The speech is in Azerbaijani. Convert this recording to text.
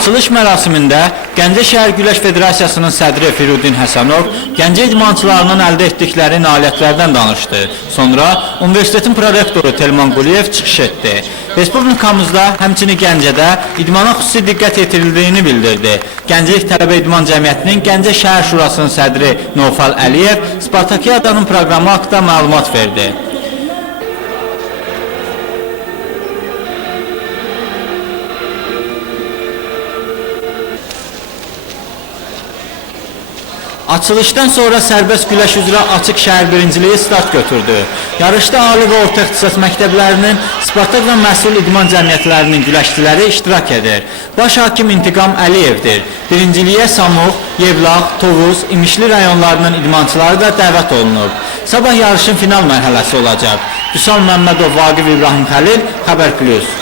Açılış mərasimində Gəncə Şəhər Güləş Federasiyasının sədri Firudin Həsənov Gəncə idmançılarının əldə etdikləri nailiyyətlərdən danışdı. Sonra universitetin prorektoru Telman Quliyev çıxış etdi. Respublikamızda, həmçinin Gəncədə idmana xüsusi diqqət yetirildiyini bildirdi. Gəncəlik Tələbə İdman Cəmiyyətinin Gəncə Şəhər Şurasının sədri Nofal Əliyev Spartakiyadanın proqramı haqqında məlumat verdi. Açılışdan sonra sərbəst güləş üzrə açıq şəhər birinciliyi start götürdü. Yarışda ali və orta ixtisas məktəblərinin, Spartak və məsul idman cəmiyyətlərinin güləşçiləri iştirak edir. Baş hakim İntiqam Əliyevdir. Birinciliyə Samux, Yevlax, Tovuz, İmişli rayonlarının idmançıları da dəvət olunub. Sabah yarışın final mərhələsi olacaq. Vüsal Məmmədov, Vaqif İbrahim Xəlil, Xəbər Plus.